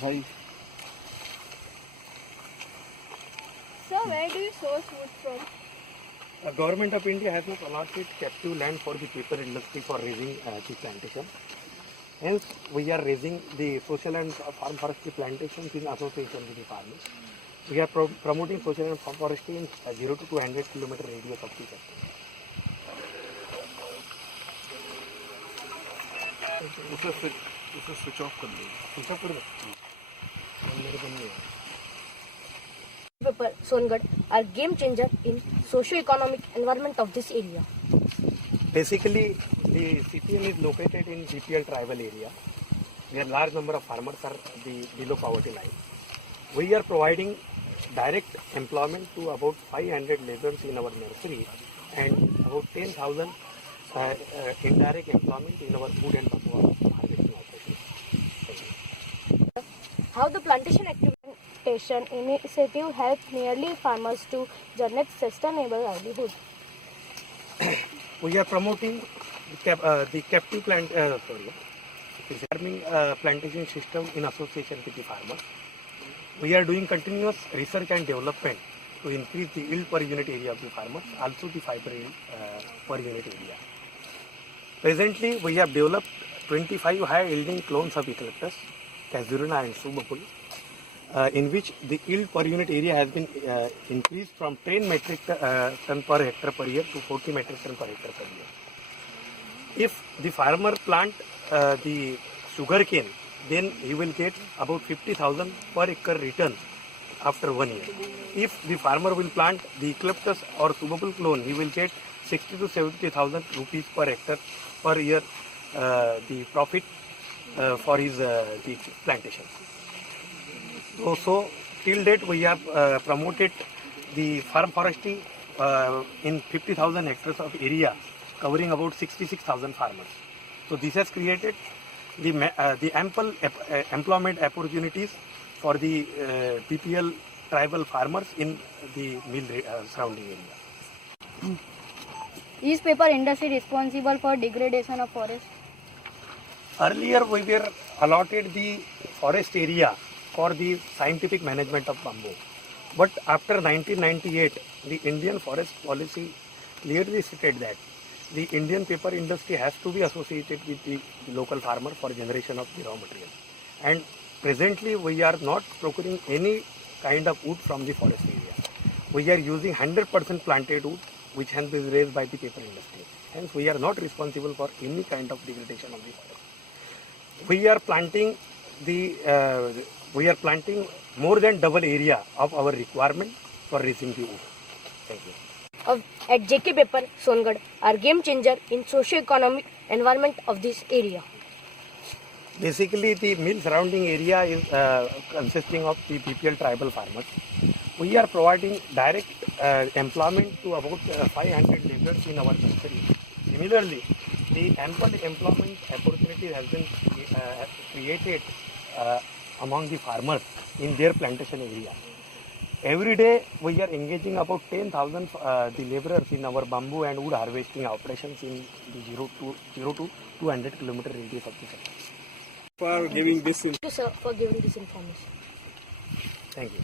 भाई So where do you source wood from? The government of India has not allotted captive land for the paper industry for raising the plantation. Hence, we are raising the social and farm forestry plantations in association with the farmers. We are promoting social and farm forestry in 0 to 200 kilometer radius of the sector. उसे switch off कर दो। Switch off कर दो। मेरे को नहीं है। Paper Songarh are game changer in socio-economic environment of this area. Basically, the CPM is located in GPL tribal area, where large number of farmers are below poverty line. We are providing direct employment to about 500 laborers in our nursery and about 10,000 indirect employment in our wood and bamboo harvesting operations. How the plantation activation initiative helps nearly farmers to generate sustainable livelihood. We are promoting the captive farming plantation system in association with the farmers. We are doing continuous research and development to increase the yield per unit area of the farmers, also the fiber yield per unit area. Presently, we have developed 25 high-yielding clones of eucalyptus, casuarina and subapul, in which the yield per unit area has been increased from 10 metric ton per hectare per year to 40 metric ton per hectare per year. If the farmer plant the sugar cane, then he will get about 50,000 per acre return after 1 year. If the farmer will plant the eucalyptus or subapul clone, he will get 60 to 70,000 rupees per hectare per year the profit for his the plantation. So till date we have promoted the farm forestry in 50,000 hectares of area covering about 66,000 farmers. So this has created the ample employment opportunities for the PPL tribal farmers in the mill surrounding area. Is paper industry responsible for degradation of forest? Earlier we were allotted the forest area for the scientific management of bamboo. But after 1998, the Indian forest policy clearly stated that the Indian paper industry has to be associated with the local farmer for generation of the raw material. And presently we are not procuring any kind of wood from the forest area. We are using 100% planted wood which has been raised by the paper industry. Hence we are not responsible for any kind of degradation of the forest. We are planting more than double area of our requirement for raising the wood. Thank you. At JK Paper Songarh are game changer in socio-economic environment of this area. Basically, the mill surrounding area is consisting of the PPL tribal farmers. We are providing direct employment to about 500 laborers in our nursery. Similarly, the ample employment opportunity has been created among the farmers in their plantation area. Every day we are engaging about 10,000 the laborers in our bamboo and wood harvesting operations in the 0 to 200 kilometer radius of the sector. For giving this. Thank you, sir, for giving this information. Thank you.